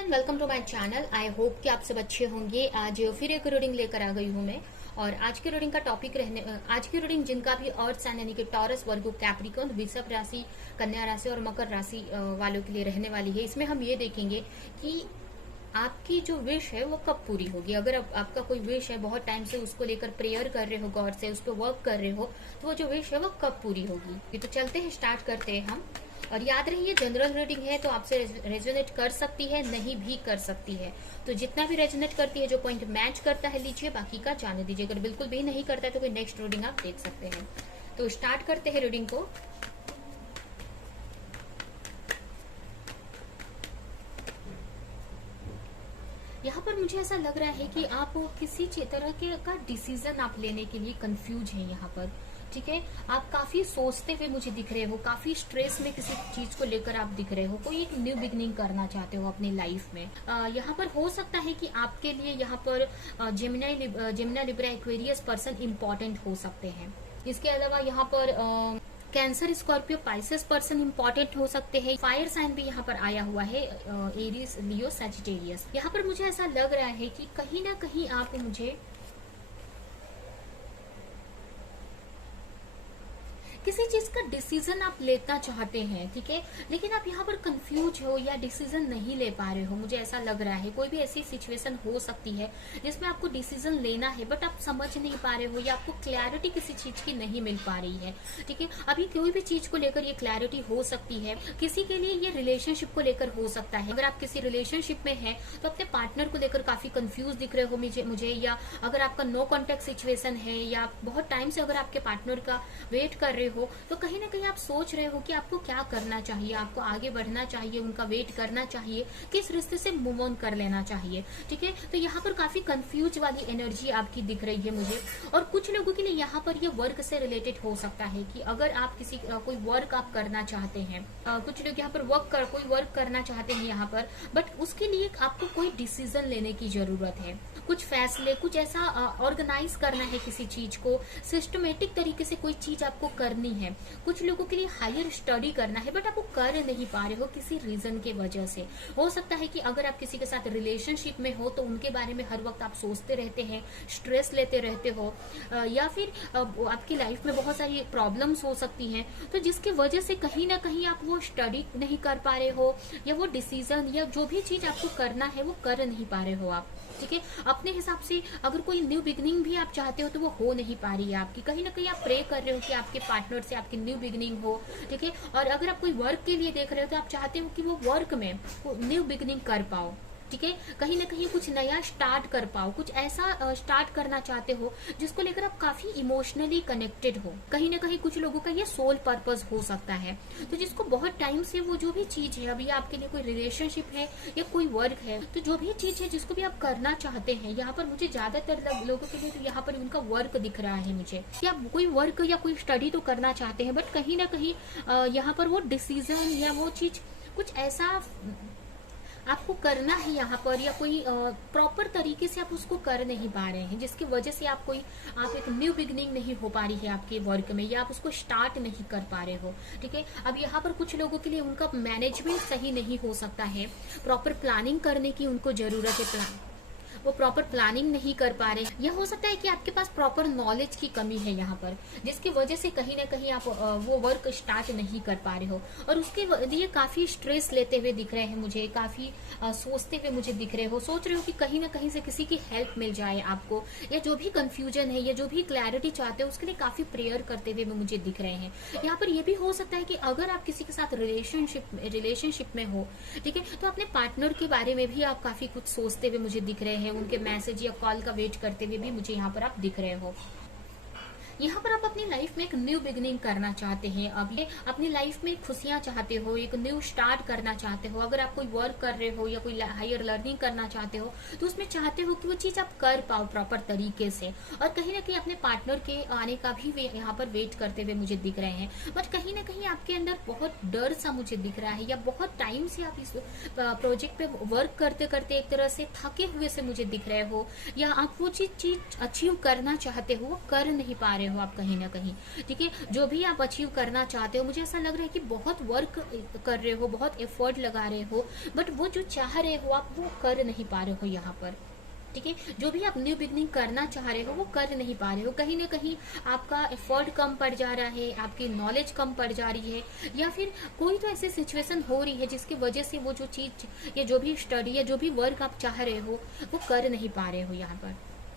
Everyone, welcome to my channel. I hope कि आप सब अच्छे होंगे। आज फिर एक रीडिंग लेकर आ गई हूँ मैं। और आज की रीडिंग का टॉपिक आज की रीडिंग जिनका भी अर्थ साइन यानी कि टॉरस, वर्गो, कैप्रिकॉर्न, वृषभ राशि, कन्या राशि और मकर राशि वालों के लिए रहने वाली है। इसमें हम ये देखेंगे कि आपकी जो विश है वो कब पूरी होगी। अगर आपका कोई विश है, बहुत टाइम से उसको लेकर प्रेयर कर रहे हो, गॉड से उस पर वर्क कर रहे हो, तो वो जो विश है वो कब पूरी होगी। तो चलते हैं, स्टार्ट करते हैं हम। और याद रहिए, जनरल रीडिंग है तो आपसे रेजोनेट कर सकती है, नहीं भी कर सकती है। तो जितना भी रेजोनेट करती है, जो पॉइंट मैच करता है लीजिए, बाकी का जाने दीजिए। अगर बिल्कुल भी नहीं करता है तो कोई नेक्स्ट रीडिंग आप देख सकते हैं। तो स्टार्ट करते हैं रीडिंग को। यहाँ पर मुझे ऐसा लग रहा है कि आप किसी तरह के का डिसीजन आप लेने के लिए कंफ्यूज हैं यहाँ पर। ठीक है, आप काफी सोचते हुए मुझे दिख रहे हो, काफी स्ट्रेस में किसी चीज को लेकर आप दिख रहे हो। कोई एक न्यू बिगनिंग करना चाहते हो अपनी लाइफ में। यहाँ पर हो सकता है कि आपके लिए यहाँ पर Gemini Libra Aquarius person important हो सकते हैं। इसके अलावा यहाँ पर cancer, Scorpio, Pisces person important हो सकते हैं। फायर साइन भी यहाँ पर आया हुआ है, एरीज, लियो, सजिटेरियस। यहाँ पर मुझे ऐसा लग रहा है कि कहीं ना कहीं आप मुझे किसी चीज का डिसीजन आप लेना चाहते हैं, ठीक है, लेकिन आप यहाँ पर कंफ्यूज हो या डिसीजन नहीं ले पा रहे हो। मुझे ऐसा लग रहा है कोई भी ऐसी सिचुएशन हो सकती है जिसमें आपको डिसीजन लेना है, बट आप समझ नहीं पा रहे हो या आपको क्लैरिटी किसी चीज की नहीं मिल पा रही है। ठीक है, अभी कोई भी चीज को लेकर ये क्लैरिटी हो सकती है। किसी के लिए ये रिलेशनशिप को लेकर हो सकता है। अगर आप किसी रिलेशनशिप में है तो अपने पार्टनर को लेकर काफी कंफ्यूज दिख रहे हो मुझे, या अगर आपका नो कॉन्टेक्ट सिचुएशन है या बहुत टाइम से अगर आपके पार्टनर का वेट कर रहे हो, तो कहीं ना कहीं आप सोच रहे हो कि आपको क्या करना चाहिए, आपको आगे बढ़ना चाहिए, उनका वेट करना चाहिए, किस रिश्ते से मूव ऑन कर लेना चाहिए। ठीक है, तो यहाँ पर काफी कंफ्यूज वाली एनर्जी आपकी दिख रही है मुझे। और कुछ लोगों के लिए यहाँ पर ये वर्क से रिलेटेड हो सकता है कि अगर आप किसी कोई वर्क आप करना चाहते हैं, कुछ लोग यहाँ पर कोई वर्क करना चाहते हैं यहाँ पर, बट उसके लिए आपको कोई डिसीजन लेने की जरूरत है। कुछ फैसले, कुछ ऐसा ऑर्गेनाइज करना है, किसी चीज को सिस्टमेटिक तरीके से कोई चीज आपको करनी है। कुछ लोगों के लिए हायर स्टडी करना है, बट आप वो कर नहीं पा रहे हो किसी रीजन के वजह से। हो सकता है कि अगर आप किसी के साथ रिलेशनशिप में हो तो उनके बारे में हर वक्त आप सोचते रहते हैं, स्ट्रेस लेते रहते हो, या फिर आपकी लाइफ में बहुत सारी प्रॉब्लम्स हो सकती हैं, तो जिसकी वजह से कहीं ना कहीं आप वो स्टडी नहीं कर पा रहे हो, या वो डिसीजन या जो भी चीज आपको करना है वो कर नहीं पा रहे हो आप। ठीक है, अपने हिसाब से अगर कोई न्यू बिगनिंग भी आप चाहते हो तो वो हो नहीं पा रही है आपकी। कहीं ना कहीं आप प्रे कर रहे हो कि आपके पार्टनर से आपकी न्यू बिगनिंग हो। ठीक है, और अगर आप कोई वर्क के लिए देख रहे हो तो आप चाहते हो कि वो वर्क में न्यू बिगनिंग कर पाओ। ठीक है, कहीं ना कहीं कुछ नया स्टार्ट कर पाओ, कुछ ऐसा स्टार्ट करना चाहते हो जिसको लेकर आप काफी इमोशनली कनेक्टेड हो। कहीं ना कहीं कुछ लोगों का ये सोल पर्पस हो सकता है, तो जिसको बहुत टाइम से वो जो भी चीज है, अभी आपके लिए कोई रिलेशनशिप है या कोई वर्क है, तो जो भी चीज है जिसको भी आप करना चाहते हैं, यहाँ पर मुझे ज्यादातर लोगों के लिए तो यहाँ पर उनका वर्क दिख रहा है मुझे, या कोई वर्क या कोई स्टडी तो करना चाहते हैं, बट कहीं ना कहीं यहाँ पर वो डिसीजन या वो चीज कुछ ऐसा आपको करना है यहाँ पर, या कोई प्रॉपर तरीके से आप उसको कर नहीं पा रहे हैं, जिसकी वजह से आप एक न्यू बिगनिंग नहीं हो पा रही है आपके वर्क में, या आप उसको स्टार्ट नहीं कर पा रहे हो। ठीक है, अब यहाँ पर कुछ लोगों के लिए उनका मैनेजमेंट सही नहीं हो सकता है, प्रॉपर प्लानिंग करने की उनको जरूरत है, वो प्रॉपर प्लानिंग नहीं कर पा रहे। यह हो सकता है कि आपके पास प्रॉपर नॉलेज की कमी है यहाँ पर, जिसकी वजह से कहीं ना कहीं आप वो वर्क स्टार्ट नहीं कर पा रहे हो, और उसके लिए काफी स्ट्रेस लेते हुए दिख रहे हैं मुझे, काफी सोचते हुए मुझे दिख रहे हो, सोच रहे हो कि कहीं ना कहीं से किसी की हेल्प मिल जाए आपको, या जो भी कंफ्यूजन है या जो भी क्लैरिटी चाहते हो उसके लिए काफी प्रेयर करते हुए मुझे दिख रहे हैं। यहाँ पर यह भी हो सकता है कि अगर आप किसी के साथ रिलेशनशिप में हो, ठीक है, तो अपने पार्टनर के बारे में भी आप काफी कुछ सोचते हुए मुझे दिख रहे हैं, उनके मैसेज या कॉल का वेट करते हुए भी मुझे यहाँ पर आप दिख रहे हो। यहाँ पर आप अपनी लाइफ में एक न्यू बिगिनिंग करना चाहते हैं, अब ये अपनी लाइफ में खुशियां चाहते हो, एक न्यू स्टार्ट करना चाहते हो। अगर आप कोई वर्क कर रहे हो या कोई हायर लर्निंग करना चाहते हो तो उसमें चाहते हो कि वो चीज आप कर पाओ प्रॉपर तरीके से, और कहीं ना कहीं अपने पार्टनर के आने का भी यहाँ पर वेट करते हुए मुझे दिख रहे हैं। बट कहीं ना कहीं आपके अंदर बहुत डर सा मुझे दिख रहा है, या बहुत टाइम से आप इस प्रोजेक्ट पे वर्क करते करते एक तरह से थके हुए से मुझे दिख रहे हो, या आप वो चीज अचीव करना चाहते हो वो कर नहीं पा रहे हो आप कहीं ना कहीं, ठीक है। जो भी आप अचीव करना चाहते हो, मुझे ऐसा लग रहा है कि बहुत वर्क कर रहे हो, बहुत एफर्ट लगा रहे हो, बट वो जो चाह रहे हो आप वो कर नहीं पा रहे हो यहाँ पर, ठीक है। जो भी आप न्यू बिगनिंग करना चाह रहे हो वो कर नहीं पा रहे हो, कहीं ना कहीं आपका एफर्ट कम पड़ जा रहा है, आपकी नॉलेज कम पड़ जा रही है, या फिर कोई तो ऐसी सिचुएशन हो रही है जिसकी वजह से वो जो चीज या जो भी स्टडी या जो भी वर्क आप चाह रहे हो वो कर नहीं पा रहे हो यहाँ पर,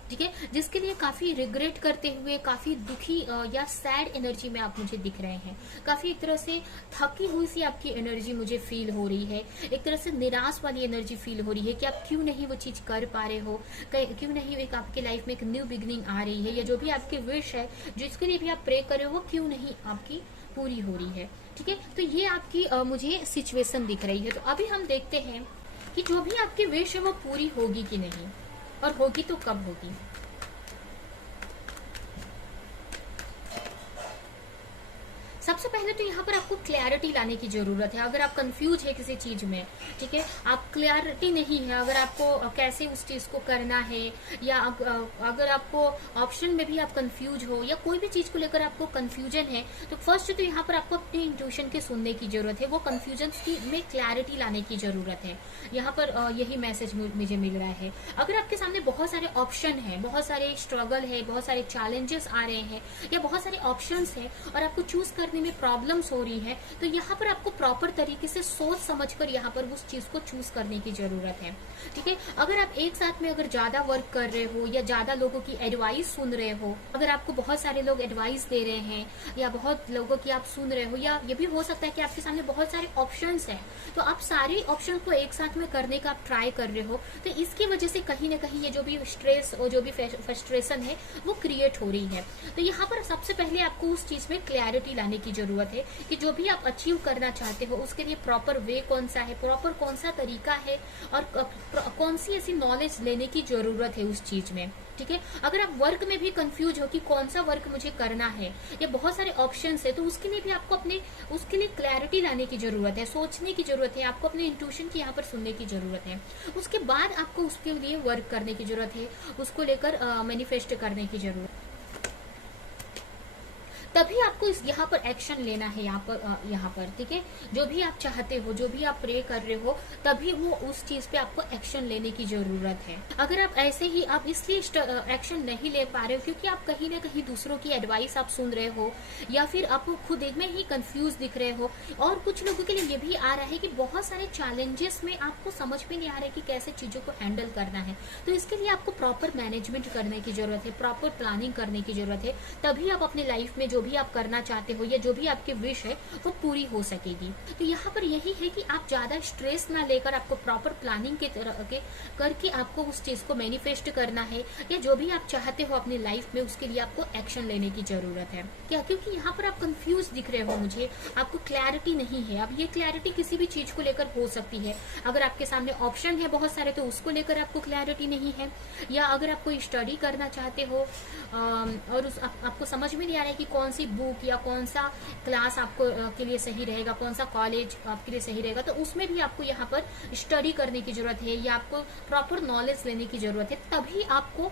ठीक है। जिसके लिए काफी रिग्रेट करते हुए, काफी दुखी या सैड एनर्जी में आप मुझे दिख रहे हैं, काफी एक तरह से थकी हुई सी आपकी एनर्जी मुझे फील हो रही है, एक तरह से निराश वाली एनर्जी फील हो रही है कि आप क्यों नहीं वो चीज कर पा रहे हो, क्यों नहीं एक आपके लाइफ में एक न्यू बिगनिंग आ रही है, या जो भी आपकी विश है जिसके लिए भी आप प्रे कर रहे हो वो क्यों नहीं आपकी पूरी हो रही है, ठीक है। तो ये आपकी मुझे सिचुएशन दिख रही है। तो अभी हम देखते हैं कि जो भी आपकी विश है वो पूरी होगी कि नहीं, और होगी तो कब होगी। सबसे पहले तो यहाँ पर आपको क्लैरिटी लाने की जरूरत है। अगर आप कंफ्यूज है किसी चीज में, ठीक है, आप क्लैरिटी नहीं है, अगर आपको कैसे उस चीज को करना है, या अगर आपको ऑप्शन में भी आप कंफ्यूज हो, या कोई भी चीज को लेकर आपको कंफ्यूजन है, तो फर्स्ट तो यहाँ पर आपको अपने इंट्यूशन के सुनने की जरूरत है, वो कंफ्यूजन की में क्लैरिटी लाने की जरूरत है। यहाँ पर यही मैसेज मुझे मिल रहा है। अगर आपके सामने बहुत सारे ऑप्शन है, बहुत सारे स्ट्रगल है, बहुत सारे चैलेंजेस आ रहे हैं, या बहुत सारे ऑप्शन है और आपको चूज करने में प्रॉब्लम्स हो रही है, तो यहाँ पर आपको प्रॉपर तरीके से सोच समझकर यहाँ पर उस चीज को चूज करने की जरूरत है, ठीक है। अगर आप एक साथ में अगर ज्यादा वर्क कर रहे हो या ज्यादा लोगों की एडवाइस सुन रहे हो, अगर आपको बहुत सारे लोग एडवाइस दे रहे हैं या बहुत लोगों की आप सुन रहे हो, या ये भी हो सकता है कि आपके सामने बहुत सारे ऑप्शंस हैं, तो आप सारे ऑप्शन को एक साथ में करने का आप ट्राई कर रहे हो, तो इसकी वजह से कहीं ना कहीं ये जो भी स्ट्रेस और जो भी फ्रस्ट्रेशन है वो क्रिएट हो रही है। तो यहाँ पर सबसे पहले आपको उस चीज में क्लैरिटी लाने की जरूरत है कि जो भी आप अचीव करना चाहते हो उसके लिए प्रॉपर वे कौन सा है, प्रॉपर कौन सा तरीका है, और कौन सी ऐसी नॉलेज लेने की जरूरत है उस चीज में, ठीक है। अगर आप वर्क में भी कंफ्यूज हो कि कौन सा वर्क मुझे करना है, या बहुत सारे ऑप्शंस है, तो उसके लिए भी आपको उसके लिए क्लैरिटी लाने की जरूरत है, सोचने की जरूरत है, आपको अपने इंट्यूशन की यहाँ पर सुनने की जरूरत है। उसके बाद आपको उसके लिए वर्क करने की जरूरत है, उसको लेकर मैनिफेस्ट करने की जरूरत है, तभी आपको यहाँ पर एक्शन लेना है, यहाँ पर ठीक है। जो भी आप चाहते हो, जो भी आप प्रे कर रहे हो, तभी वो उस चीज पे आपको एक्शन लेने की जरूरत है। अगर आप ऐसे ही आप इसलिए एक्शन नहीं ले पा रहे हो क्योंकि आप कहीं ना कहीं दूसरों की एडवाइस आप सुन रहे हो, या फिर आप खुद में ही कंफ्यूज दिख रहे हो, और कुछ लोगों के लिए ये भी आ रहा है कि बहुत सारे चैलेंजेस में आपको समझ में नहीं आ रहा है कि कैसे चीजों को हैंडल करना है। तो इसके लिए आपको प्रॉपर मैनेजमेंट करने की जरूरत है, प्रॉपर प्लानिंग करने की जरूरत है, तभी आप अपने लाइफ में जो भी आप करना चाहते हो या जो भी आपकी विश है वो पूरी हो सकेगी। तो यहाँ पर यही है कि आप ज्यादा स्ट्रेस ना लेकर आपको प्रॉपर प्लानिंग के तरह के करके आपको उस चीज को मैनिफेस्ट करना है, या जो भी आप चाहते हो अपनी लाइफ में उसके लिए आपको एक्शन लेने की जरूरत है। क्या? क्योंकि यहाँ पर आप कंफ्यूज दिख रहे हो मुझे, आपको क्लैरिटी नहीं है। अब ये क्लैरिटी किसी भी चीज को लेकर हो सकती है। अगर आपके सामने ऑप्शन है बहुत सारे तो उसको लेकर आपको क्लैरिटी नहीं है, या अगर आप कोई स्टडी करना चाहते हो और आपको समझ में नहीं आ रहा है कि कौन सी बुक या कौन सा क्लास आपको के लिए सही रहेगा, कौन सा कॉलेज आपके लिए सही रहेगा, तो उसमें भी आपको यहाँ पर स्टडी करने की जरूरत है, या आपको प्रॉपर नॉलेज लेने की जरूरत है। तभी आपको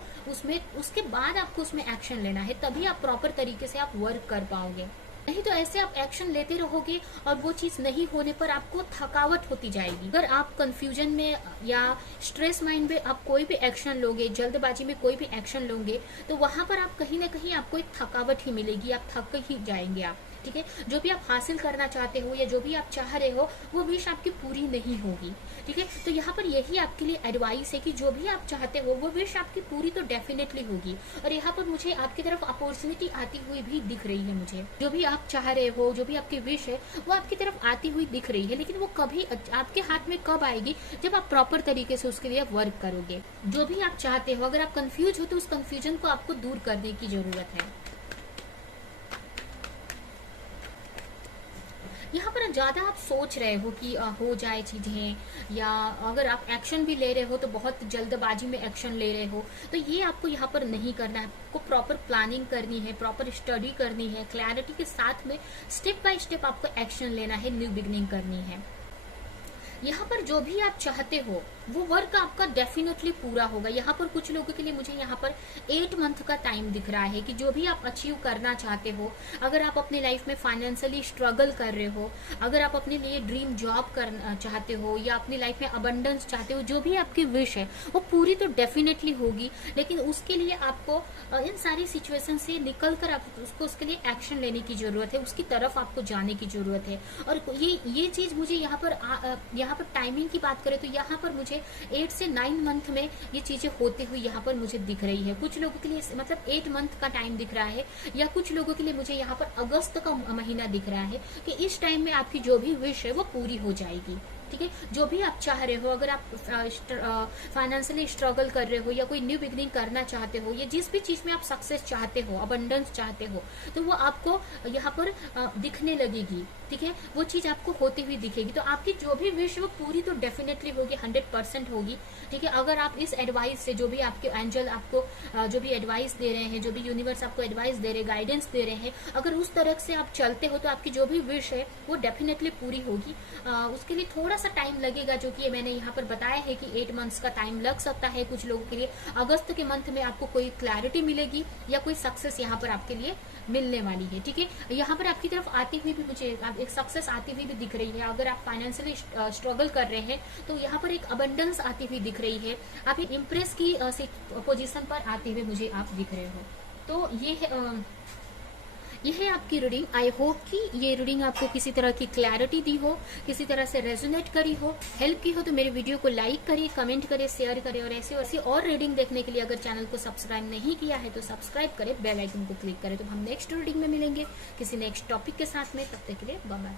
उसके बाद आपको उसमें एक्शन लेना है, तभी आप प्रॉपर तरीके से आप वर्क कर पाओगे। नहीं तो ऐसे आप एक्शन लेते रहोगे और वो चीज नहीं होने पर आपको थकावट होती जाएगी। अगर आप कंफ्यूजन में या स्ट्रेस माइंड में आप कोई भी एक्शन लोगे, जल्दबाजी में कोई भी एक्शन लोगे, तो वहां पर आप कहीं ना कहीं आपको एक थकावट ही मिलेगी, आप थक ही जाएंगे आप, ठीक है। जो भी आप हासिल करना चाहते हो या जो भी आप चाह रहे हो वो विश आपकी पूरी नहीं होगी, ठीक है। तो यहाँ पर यही आपके लिए एडवाइस है कि जो भी आप चाहते हो वो विश आपकी पूरी तो डेफिनेटली होगी। और यहाँ पर मुझे आपकी तरफ अपॉर्चुनिटी आती हुई भी दिख रही है। मुझे जो भी आप चाह रहे हो, जो भी आपकी विश है वो आपकी तरफ आती हुई दिख रही है, लेकिन वो कभी आपके हाथ में कब आएगी? जब आप प्रॉपर तरीके से उसके लिए वर्क करोगे। जो भी आप चाहते हो, अगर आप कंफ्यूज हो तो उस कंफ्यूजन को आपको दूर करने की जरूरत है। यहाँ पर ज्यादा आप सोच रहे हो कि हो जाए चीजें, या अगर आप एक्शन भी ले रहे हो तो बहुत जल्दबाजी में एक्शन ले रहे हो, तो ये आपको यहाँ पर नहीं करना है। आपको प्रॉपर प्लानिंग करनी है, प्रॉपर स्टडी करनी है, क्लैरिटी के साथ में स्टेप बाय स्टेप आपको एक्शन लेना है, न्यू बिगनिंग करनी है। यहाँ पर जो भी आप चाहते हो वो वर्क आपका डेफिनेटली पूरा होगा। यहाँ पर कुछ लोगों के लिए मुझे यहाँ पर 8 मंथ का टाइम दिख रहा है कि जो भी आप अचीव करना चाहते हो, अगर आप अपने लाइफ में फाइनेंशियली स्ट्रगल कर रहे हो, अगर आप अपने लिए ड्रीम जॉब करना चाहते हो या अपनी लाइफ में अबंडेंस चाहते हो, जो भी आपकी विश है वो पूरी तो डेफिनेटली होगी। लेकिन उसके लिए आपको इन सारी सिचुएशन से निकल कर आप उसके लिए एक्शन लेने की जरूरत है, उसकी तरफ आपको जाने की जरूरत है। और ये चीज मुझे यहाँ पर टाइमिंग की बात करें तो यहाँ पर मुझे 8 से 9 मंथ में ये चीजें होती हुई यहाँ पर मुझे दिख रही है। कुछ लोगों के लिए मतलब 8 मंथ का टाइम दिख रहा है, या कुछ लोगों के लिए मुझे यहाँ पर अगस्त का महीना दिख रहा है कि इस टाइम में आपकी जो भी विश है वो पूरी हो जाएगी। ठीक है, जो भी आप चाह रहे हो, अगर आप फाइनेंशियली स्ट्रगल कर रहे हो या कोई न्यू बिगनिंग करना चाहते हो, या जिस भी चीज में आप सक्सेस चाहते हो, अबंडेंस चाहते हो, तो वो आपको यहाँ पर दिखने लगेगी। ठीक है, वो चीज आपको होती हुई दिखेगी। तो आपकी जो भी विश वो पूरी तो डेफिनेटली होगी, 100% होगी। ठीक है, अगर आप इस एडवाइस से, जो भी आपके एंजल आपको जो भी एडवाइस दे रहे हैं, जो भी यूनिवर्स आपको एडवाइस दे रहे हैं, गाइडेंस दे रहे हैं, अगर उस तरह से आप चलते हो तो आपकी जो भी विश है वो डेफिनेटली पूरी होगी। उसके लिए थोड़ा सा टाइम लगेगा, जो कि मैंने यहाँ पर बताया है कि 8 मंथ्स का टाइम लग सकता है कुछ लोगों के लिए। अगस्त के मंथ में आपको कोई क्लैरिटी मिलेगी या कोई सक्सेस यहाँ पर आपके लिए मिलने वाली है। ठीक है, यहाँ पर आपकी तरफ आती हुई भी मुझे एक सक्सेस आती हुई भी दिख रही है। अगर आप फाइनेंशियली स्ट्रगल कर रहे हैं तो यहाँ पर एक अबंडेंस आती हुई दिख रही है। आप एक इम्प्रेस की पोजीशन पर आते हुए मुझे आप दिख रहे हो। तो ये है आपकी रीडिंग। आई होप कि ये रीडिंग आपको किसी तरह की क्लैरिटी दी हो, किसी तरह से रेजोनेट करी हो, हेल्प की हो। तो मेरे वीडियो को लाइक करिए, कमेंट करिए, शेयर करिए, और ऐसी और रीडिंग देखने के लिए अगर चैनल को सब्सक्राइब नहीं किया है तो सब्सक्राइब करें, बेल आइकन को क्लिक करें। तो हम नेक्स्ट रीडिंग में मिलेंगे किसी नेक्स्ट टॉपिक के साथ में। तब तक के लिए बाय बाय।